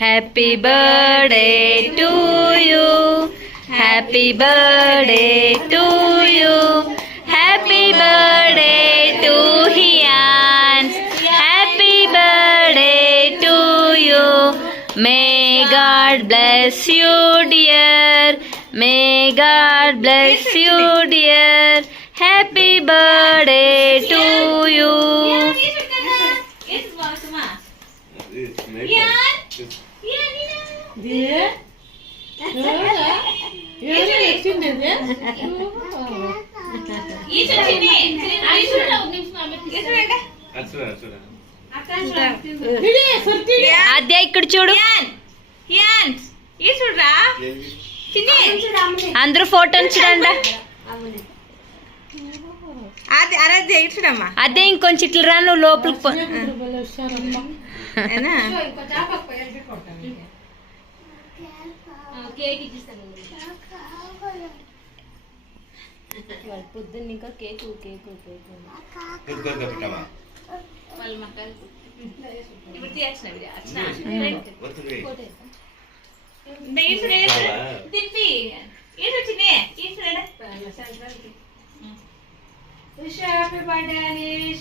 Happy birthday to you, happy birthday to you, happy birthday to హియాన్స్, happy birthday to you. May God bless you dear, may God bless you dear, happy birthday to you. Aadya ఇక్కడ చూడు, అందరూ ఫోటోని చూడండి. అదే ఇంకొంచెం ఇట్లా రా, నువ్వు లోపలికి పో. పొద్దున్న ఇంకా cake cake cake happy birthday.